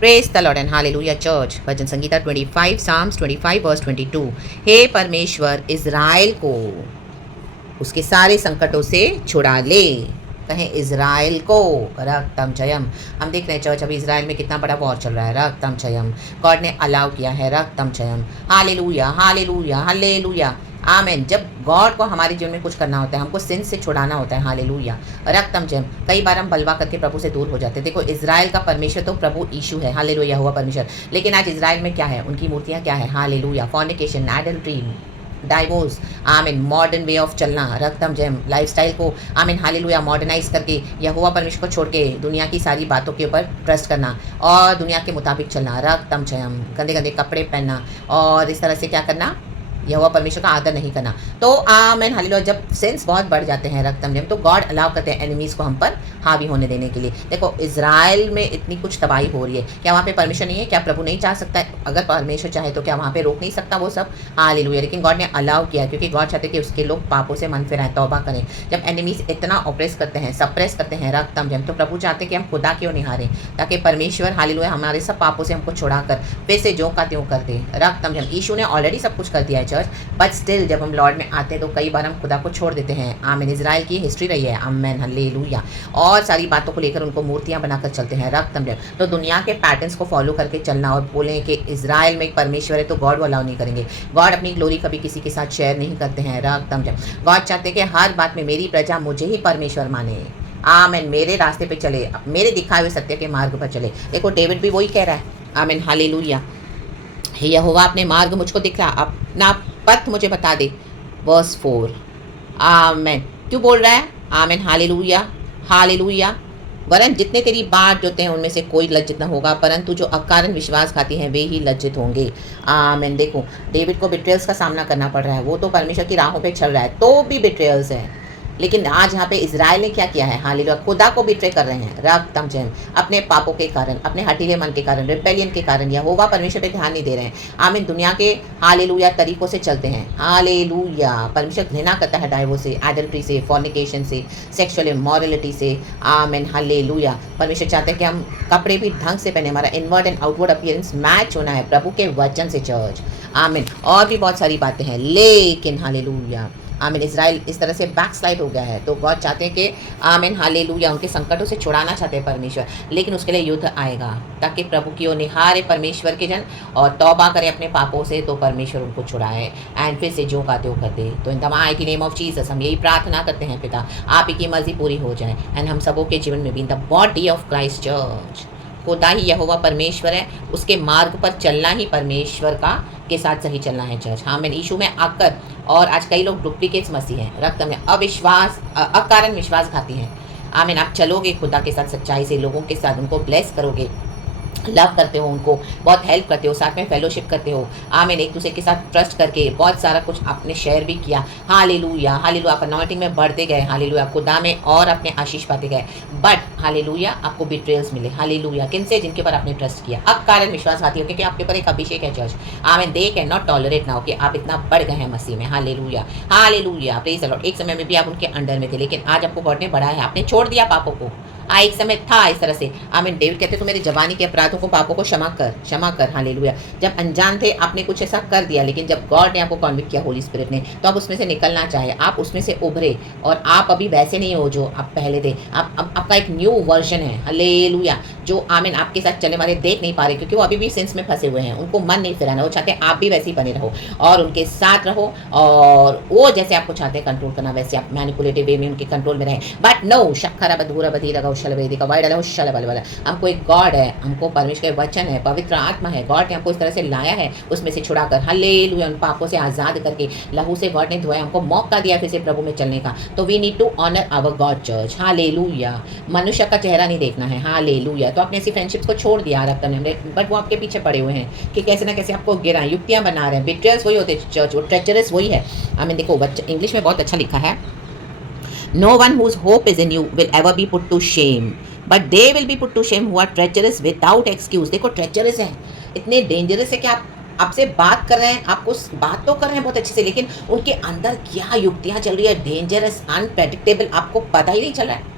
Praise the lord and hallelujah church. भजन संगीता 25 psalms 25 verse 22। हे परमेश्वर इज़राइल को उसके सारे संकटों से छुड़ा ले। कहें इज़राइल को रक्तम जयम। हम देख रहे हैं चर्च अभी इज़राइल में कितना बड़ा वॉर चल रहा है। रक्तम जयम, गॉड ने अलाउ किया है। रक्तम Jayam, hallelujah hallelujah hallelujah amen. जब गॉड को हमारे जीवन में कुछ करना होता है, हमको सिन से छुड़ाना होता है। हालेलुया रक्तम जयम। कई बार हम बलवा करके प्रभु से दूर हो जाते हैं। देखो इज़राइल का परमेश्वर तो प्रभु यीशु है। हालेलुया हुआ परमेश्वर। लेकिन आज इज़राइल में क्या है, उनकी मूर्तियाँ क्या है। हालेलुया, फॉर्निकेशन, एडल्ट्री, डाइवोर्स, आमीन, मॉडर्न वे ऑफ चलना, रक्तम जयम, लाइफस्टाइल को आमीन हालेलुया मॉडर्नाइज करके यहोवा परमेश्वर को छोड़ के दुनिया की सारी बातों के ऊपर ट्रस्ट करना और दुनिया के मुताबिक चलना, रक्तम जयम, गंदे गंदे कपड़े पहनना और इस तरह से क्या करना, यहोवा परमेश्वर का आदर नहीं करना। तो आमीन हालेलुया। जब सेंस बहुत बढ़ जाते हैं रक्तम जयम, तो गॉड अलाउ करते हैं एनिमीज को हम पर हावी होने देने के लिए। देखो इज़राइल में इतनी कुछ तबाही हो रही है, क्या वहाँ पे परमिशन नहीं है? क्या प्रभु नहीं चाह सकता है? अगर परमेश्वर चाहे तो क्या वहाँ पे रोक नहीं सकता वो सब? हालेलुया। लेकिन गॉड ने अलाउ किया क्योंकि गॉड चाहते कि उसके लोग पापों से मन फिराएं, तौबा करें। जब एनिमीज इतना ऑपरेस करते हैं, सप्रेस करते हैं रक्तम जयम, तो प्रभु चाहते हैं कि हम खुदा क्यों नहीं हारें, ताकि परमेश्वर हालेलुया हमारे सब पापों से हमको छुड़ाकर फिर से जो का त्यों कर दे। रक्तम जयम, यीशु ने ऑलरेडी सब कुछ कर दिया है चर्च, बट स्टिल जब हम लॉर्ड में आते हैं तो कई बार हम खुदा को छोड़ देते हैं। आमीन। इज़राइल की हिस्ट्री रही है। आमीन हालेलुया। और सारी बातों को लेकर उनको मूर्तियां बनाकर चलते हैं। रक्तम जयम। तो दुनिया के पैटर्न्स को फॉलो करके चलना और बोलें कि इज़राइल में एक परमेश्वर है तो गॉड वो अलाउ नहीं करेंगे। गॉड अपनी ग्लोरी कभी किसी के साथ शेयर नहीं करते हैं। रक्तम जयम। गॉड चाहते हैं कि हर बात में मेरी प्रजा मुझे ही परमेश्वर माने। आमीन। मेरे रास्ते पे चले, मेरे दिखाए हुए सत्य के मार्ग पर चले। देखो डेविड भी वही कह रहा है। आमीन हालेलुया। हे यहोवा अपने मार्ग मुझको दिखला, अपना पथ मुझे बता दे। वर्स 4। आमेन। क्यों बोल रहा है? Amen hallelujah hallelujah. वरन जितने तेरी बाट जोते हैं उनमें से कोई लज्जित न होगा, परंतु जो अकारण विश्वासघाती हैं वे ही लज्जित होंगे। आमेन। देखो डेविड को बिट्रेयल्स का सामना करना पड़ रहा है। वो तो परमेश्वर की राहों पे चल रहा है तो भी बिट्रेयल्स है। लेकिन आज यहाँ पे इज़राइल ने क्या किया है? हालेलुया, खुदा को बिट्रे कर रहे हैं। रक्तम जयम। अपने पापों के कारण, अपने हठीले मन के कारण, रिबेलियन के कारण यहोवा परमेश्वर पे ध्यान नहीं दे रहे हैं। आमीन। दुनिया के हालेलुया तरीकों से चलते हैं। हालेलुया। परमेश्वर घृणा करता है डाइवोर्स से, एडल्ट्री से, फॉर्निकेशन से, सेक्सुअल इमोरलिटी से। आमीन हालेलुया। परमेश्वर चाहते हैं कि हम कपड़े भी ढंग से पहने, हमारा inward and outward appearance match होना है प्रभु के वचन से चर्च। आमीन। और भी बहुत सारी बातें हैं, लेकिन हालेलुया आमीन इज़राइल इस तरह से बैकस्लाइड हो गया है। तो गॉड चाहते हैं कि आमीन हालेलुया उनके संकटों से छुड़ाना चाहते हैं परमेश्वर, लेकिन उसके लिए युद्ध आएगा ताकि प्रभु की ओर निहारे परमेश्वर के जन और तौबा करें अपने पापों से, तो परमेश्वर उनको छुड़ाए एंड फिर से जो का त्यों कर दे। तो इन the mighty name of Jesus हम यही प्रार्थना करते हैं पिता, आप ही की मर्जी पूरी हो जाए एंड हम सबों के जीवन में भी in the body of Christ church खुदा ही यहोवा परमेश्वर है, उसके मार्ग पर चलना ही परमेश्वर का के साथ सही चलना है चर्च। हाँ मैंने यीशु में आकर, और आज कई लोग डुप्लीकेट्स मसीह हैं, रक्त में अविश्वास अकारण विश्वासघाती हैं। आमीन। आप चलोगे खुदा के साथ सच्चाई से, लोगों के साथ उनको ब्लेस करोगे, लव करते हो, उनको बहुत हेल्प करते हो, साथ में फेलोशिप करते हो। आमीन। एक दूसरे के साथ ट्रस्ट करके बहुत सारा कुछ आपने शेयर भी किया। Hallelujah hallelujah. आप अनॉइंटिंग में बढ़ते गए। हालेलुया खुदा में और अपने आशीष पाते गए। बट हालेलुया आपको बिट्रेयल्स मिले। हालेलुया किनसे? जिनके ऊपर आपने ट्रस्ट किया। अब कारण विश्वासघाती हो क्योंकि आपके ऊपर एक अभिषेक है चर्च। आमीन। They can not tolerate now कि आप इतना बढ़ गए हैं मसीह में। Hallelujah hallelujah. Praise the Lord. एक समय में भी आप उनके अंडर में थे, लेकिन आज आपको गॉड ने बढ़ाया है, आपने छोड़ दिया पापों को। एक समय था इस तरह से। आमीन। डेविड कहते तो मेरे जवानी के अपराधों को, पापों को क्षमा कर। हालेलुया। जब अनजान थे आपने कुछ ऐसा कर दिया, लेकिन जब गॉड ने आपको कॉन्विक्ट किया होली स्पिरिट ने, तो आप उसमें से निकलना चाहे, आप उसमें से उभरे और आप अभी वैसे नहीं हो जो आप पहले थे। आप आपका एक न्यू वर्जन है। हालेलुया। जो आमीन आपके साथ चलने वाले देख नहीं पा रहे क्योंकि वो अभी भी सिंस में फंसे हुए हैं, उनको मन नहीं फिराना। वो चाहते हैं आप भी वैसे ही बने रहो और उनके साथ रहो, और वो जैसे आपको चाहते हैं कंट्रोल करना वैसे आप मैनिपुलेटिव वे में उनके कंट्रोल में रहें। बट नो शक्खरा बधूरा बधी लगा शलवेदी का वाइड शल वाला। हमको एक गॉड है, हमको परमेश्वर का वचन है, पवित्र आत्मा है। गॉड ने हमको इस तरह से लाया है, उसमें से छुड़ाकर हालेलुया उन पापों से आज़ाद करके लहू से गॉड ने धोया, हमको मौका दिया फिर से प्रभु में चलने का। तो we need to honour our God church. Hallelujah. मनुष्य का चेहरा नहीं देखना है। हालेलुया। तो आपने ऐसी फ्रेंडशिप्स को छोड़ दिया रब करने, बट वो आपके पीछे पड़े हुए हैं कि कैसे ना कैसे आपको गिरा, युक्तियाँ बना रहे हैं। बिट्रेयल्स वही होते चर्च, वो ट्रेचरस वही है। हमें देखो इंग्लिश में बहुत अच्छा लिखा है, No one whose hope is in you will ever be put to shame, but they will be put to shame who are treacherous without excuse. देखो treacherous है, इतने डेंजरस है कि आप आपसे बात कर रहे हैं, आपको बात तो कर रहे हैं बहुत अच्छे से, लेकिन उनके अंदर क्या युक्तियाँ चल रही है, डेंजरस, अनप्रेडिक्टेबल, आपको पता ही नहीं चल रहा है।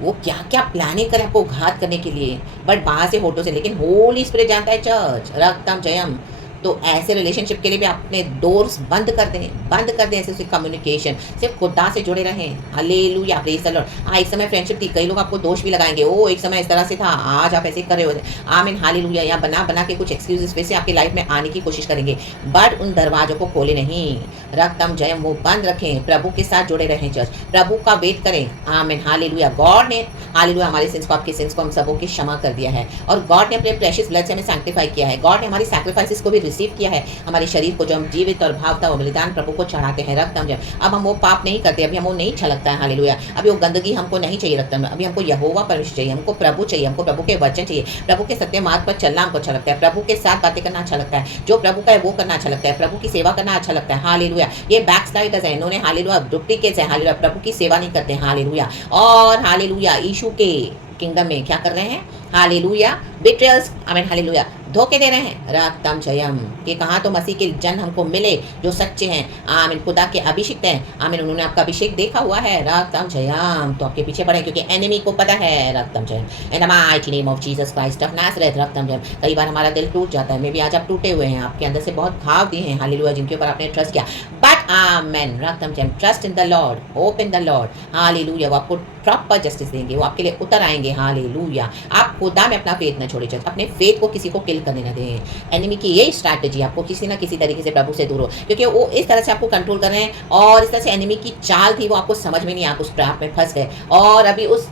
वो क्या क्या प्लानिंग करे आपको घात करने के लिए, बट बाहर से होठों से, लेकिन होली स्पिरिट जानता है चर्च, रक्तम जयम। तो ऐसे रिलेशनशिप के लिए भी अपने डोर्स बंद कर दें ऐसे कम्युनिकेशन, सिर्फ खुदा से जुड़े रहें। Hallelujah, praise the Lord. हाँ, एक समय फ्रेंडशिप थी, कई लोग आपको दोष भी लगाएंगे, ओ एक समय इस तरह से था, आज आप ऐसे कर रहे हो, आमीन हालेलुया, या बना बना के कुछ एक्सक्यूजेस फिर से आपकी लाइफ में आने की कोशिश करेंगे, बट उन दरवाजों को खोले नहीं, रक्तम जयम, वो बंद रखें, प्रभु के साथ जुड़े रहें चर्च, प्रभु का वेट करें। आमीन हालेलुया। गॉड ने हालेलुया हमारे सिंस को, आपके सिंस को हम सबों की क्षमा कर दिया है, और गॉड ने अपने प्रेशियस ब्लड से हमें सैंक्टिफाई किया है, गॉड ने हमारी सैक्रिफाइसेस को भी रिसीव किया है, हमारे शरीर को जो हम जीवित और भावता और बलिदान प्रभु को चढ़ाते हैं, रक्तम जयम। अब हम वो पाप नहीं करते, अभी हम वो नहीं छलकता है, हालेलुया। अभी वो गंदगी हमको नहीं चाहिए रक्तम, अभी हमको यहोवा परमेश्वर चाहिए, हमको प्रभु चाहिए, हमको प्रभु के वचन चाहिए, प्रभु के सत्य मार्ग पर चलना हमको अच्छा लगता है, प्रभु के साथ बातें करना अच्छा लगता है, जो प्रभु का है वो करना अच्छा लगता है, प्रभु की सेवा करना अच्छा लगता है, हालेलुया। ये बैकस्लाइडर्स है, इन्होंने हालेलुया डुप्लीकेट्स है, हालेलुया, प्रभु की सेवा नहीं करते, हालेलुया। और हालेलुया यीशु के किंगडम में क्या कर रहे हैं, हालेलुया, बिट्रेयल्स, आमीन हालेलुया, धोखे दे रहे हैं, रक्तम जयम। कि कहाँ तो मसीह के जन हमको मिले जो सच्चे हैं, आमीन, खुदा के अभिषिक्त हैं, आमीन, उन्होंने आपका अभिषेक देखा हुआ है, रक्तम जयम, तो आपके पीछे पड़े, क्योंकि एनिमी को पता है, रक्तम जयम, in the mighty name of Jesus Christ of Nazareth, रक्तम जयम। कई बार हमारा दिल टूट जाता है, मे बी आज आप टूटे हुए हैं, आपके अंदर से बहुत घाव दिए हैं, हालेलुया, जिनके ऊपर आपने ट्रस्ट किया, बट आमीन, रक्तम जयम, trust in the lord, hope in the lord, hallelujah, वो आपको प्रॉपर जस्टिस देंगे, वो आपके लिए उतर आएंगे, हालेलुया। आप खुदा में अपना फेथ न छोड़े चर्च, अपने फेथ को किसी को किल करने न दें। एनिमी की यही स्ट्रैटेजी, आपको किसी ना किसी तरीके से प्रभु से दूर हो, क्योंकि वो इस तरह से आपको कंट्रोल कर रहे हैं, और इस तरह से एनिमी की चाल थी, वो आपको समझ में नहीं, आप उस ट्रैप में फंस गए, और अभी उस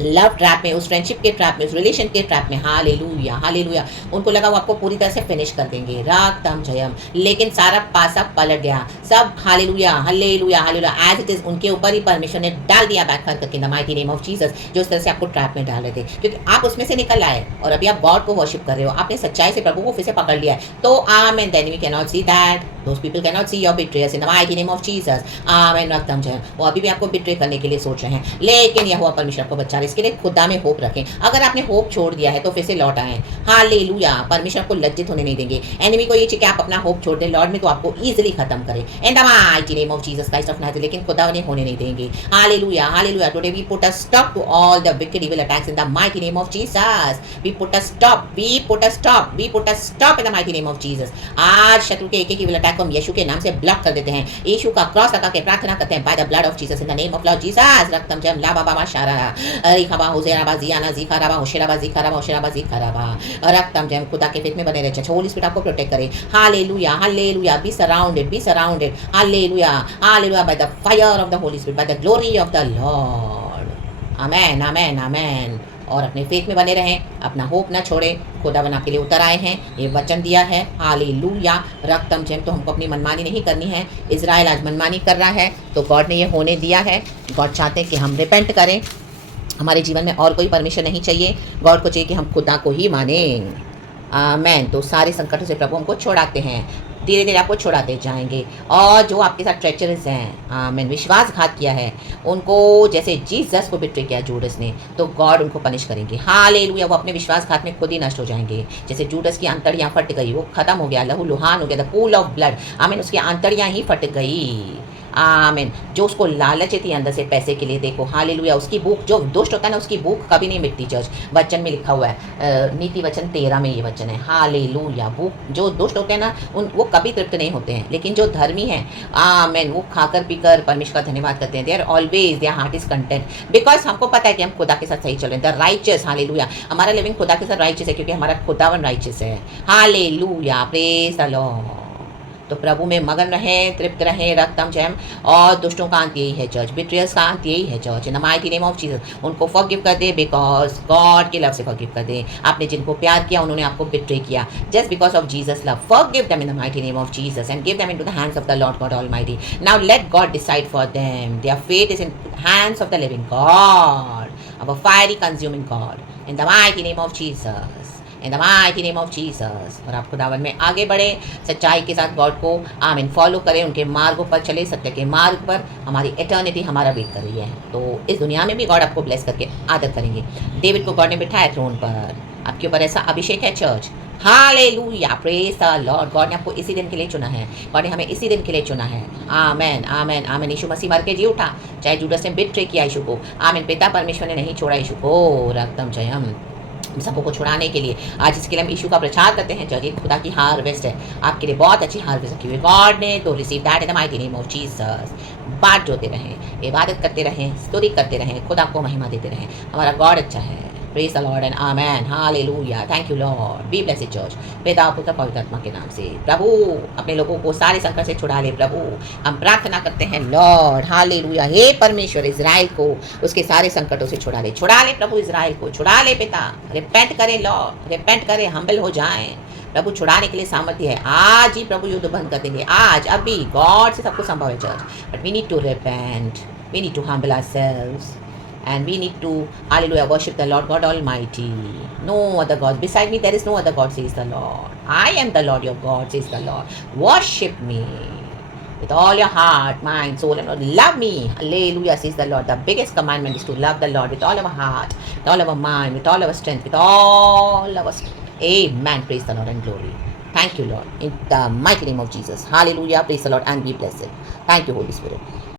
लव ट्रैप में, उस फ्रेंडशिप के ट्रैप में, उस रिलेशन के ट्रैप में, हालेलुया हालेलुया, उनको लगा वो आपको पूरी तरह से फिनिश कर देंगे, रागतम जयम, लेकिन सारा पासा पलट गया सब, hallelujah hallelujah hallelujah, as it is उनके ऊपर ही परमेश्वर ने डाल दिया बैकफायर करके, the mighty name of Jesus, जो इस तरह से आपको ट्रैप में डाल रहे थे, क्योंकि आप उसमें से निकल आए और अभी आप गॉड को वर्शिप कर रहे हो, आपने सच्चाई से प्रभु को फिर से पकड़ लिया है, तो amen, the enemy can not see that, those people can not see your betrayers in the mighty name of Jesus, amen, रक्तम जयम। वो अभी भी आपको बिट्रे करने के लिए सोच रहे हैं, लेकिन यहोवा परमेश्वर आपको बचा रहे, इसके लिए खुदा में होप रखें। अगर आपने होप छोड़ दिया है तो फिर से लौट आए, हालेलुया, परमेश्वर आपको लज्जित होने नहीं देंगे। एनिमी को ये चाहिए कि आप अपना होप छोड़ दें लॉर्ड में, तो आपको इजीली खत्म करें, in the mighty name of Jesus Christ of Nazareth, लेकिन खुदा उन्हें होने नहीं देंगे, hallelujah hallelujah. Today we put a stop to all the wicked evil attacks in the mighty name of Jesus, we put a stop, we put a stop, we put a stop in the mighty name of Jesus. आज शत्रु के एक एक evil attack को हम यीशु के नाम से ब्लॉक कर देते हैं, यीशु का क्रॉस लगा के प्रार्थना करते हैं, by the blood of Jesus, in the name of lord Jesus, रक्तम जयम, ला बाबा शारा अरे खबा होसेराबा जियाना जीखाराबा होशेराबा जीखाराबा होशेराबा जीखाराबा, रक्तम जयम। खुदा के फेथ में बने रहे, होली स्पिरिट आपको प्रोटेक्ट करे, hallelujah hallelujah, be surrounded, hallelujah hallelujah, by the fire of the holy spirit, by the glory of the lord, amen amen amen. और अपने फेथ में बने रहें, अपना होप ना छोड़ें, खुदावन आपके लिए उतर आए हैं, ये वचन दिया है, हालेलुया, रक्तम जयम। तो हमको अपनी मनमानी नहीं करनी है, इजराइल आज मनमानी कर रहा है, तो गॉड ने ये होने दिया है, गॉड चाहते हैं कि हम रिपेंट करें, हमारे जीवन में और कोई परमिशन नहीं चाहिए, गॉड को चाहिए कि हम खुदा को ही मानें, आमेन। तो सारे संकटों से प्रभु हमको छोड़ाते हैं, धीरे धीरे आपको छुड़ाते जाएंगे, और जो आपके साथ ट्रेचरस हैं, आमेन, विश्वासघात किया है, उनको जैसे जीसस को बिट्रे किया जूडस ने, तो गॉड उनको पनिश करेंगे, हालेलुया। वो अपने विश्वासघात में खुद ही नष्ट हो जाएंगे, जैसे जूडस की आंतड़ियाँ फट गई, वो खत्म हो गया, लहू लुहान हो गया, द पूल ऑफ ब्लड, आमीन, उसकी आंतड़ियाँ ही फट गई, आमीन। जो उसको लालच थी अंदर से पैसे के लिए, देखो हालेलुया, उसकी भूख, जो दुष्ट होता है ना उसकी भूख कभी नहीं मिटती चर्च, वचन में लिखा हुआ है, नीति वचन 13 में ये वचन है, हालेलुया। भूख, जो दुष्ट होते हैं ना वो कभी तृप्त नहीं होते हैं, लेकिन जो धर्मी हैं, आमीन, वो खाकर पीकर परमेश्वर का धन्यवाद करते हैं, they are always, their heart is content, because हमको पता है कि हम खुदा के साथ सही चल रहे हैं, द राइचस, हालेलुया, हमारा लिविंग खुदा के साथ राइचस है, क्योंकि हमारा खुदावन राइचस है, हालेलुया, प्रेज द लॉर्ड। तो प्रभु में मगन रहें, तृप्त रहें, रक्तम जयम। और दुष्टों का अंत यही है चर्च, बिट्रियर्स का अंत यही है church, in the mighty name of Jesus, उनको फॉरगिव कर दे, बिकॉज गॉड के लव से फॉरगिव कर दे। आपने जिनको प्यार किया उन्होंने आपको बिट्रे किया, just because of Jesus love, forgive them in the mighty name of Jesus and give them into the hands of the lord God almighty. Now let God decide for them, their fate is in hands of the living God, our fiery consuming God, in the mighty name of Jesus, in the mighty name of Jesus. और आप खुदावन में आगे बढ़े, सच्चाई के साथ God को आमीन फॉलो करें, उनके मार्गों पर चले, सत्य के मार्ग पर। हमारी एटर्निटी हमारा वेट कर रही है, तो इस दुनिया में भी गॉड आपको ब्लेस करके आदर करेंगे। डेविड को गॉड ने बिठाया थ्रोन पर, आपके ऊपर ऐसा अभिषेक है church, hallelujah, praise the lord. God ने आपको इसी दिन के लिए चुना है, गॉड ने हमें इसी दिन के लिए चुना है। आमेन, आमेन, आमेन। यीशु मसीह मर के जी उठा, चाहे जूडस ने बिट्रे किया यीशु को। आमेन। पिता परमेश्वर ने नहीं छोड़ा यीशु को। रक्तम जयम हम सबको को छुड़ाने के लिए आज इसके लिए हम यीशु का प्रचार करते हैं। जो ये खुदा की हार्वेस्ट है, आपके लिए बहुत अच्छी हार्वेस्ट रखी हुई गॉड ने, तो receive that in the mighty name of Jesus. बात जोते रहें, इबादत करते रहें, स्तुति करते रहें, खुदा को महिमा देते रहें। हमारा गॉड अच्छा है। Praise the lord and amen, hallelujah, thank you Lord, be blessed church. पिता पुत्र पवित्र आत्मा के नाम से प्रभु अपने लोगों को सारे संकट से छुड़ा ले प्रभु। हम प्रार्थना करते हैं लॉर्ड, हालेलुया। हे परमेश्वर, इजराइल को उसके सारे संकटों से छुड़ा ले प्रभु। इजराइल को छुड़ा ले पिता। रिपेंट करे लॉर्ड, रिपेंट करे, हम्बल हो जाएं प्रभु। छुड़ाने के लिए सामर्थ्य है। आज ही प्रभु युद्ध बंद कर देंगे, आज अभी। गॉड से सब कुछ संभव है church, but we need to repent, we need to humble ourselves, and we need to, hallelujah, worship the Lord God Almighty. No other God beside me, there is no other God, says the Lord. I am the Lord your God, says the Lord. Worship me with all your heart, mind, soul, and Lord. Love me, hallelujah, says the Lord. The biggest commandment is to love the Lord with all our heart, with all our mind, with all our strength, with all our strength. Amen. Praise the Lord and glory. Thank you, Lord, in the mighty name of Jesus. Hallelujah. Praise the Lord and be blessed. Thank you, Holy Spirit.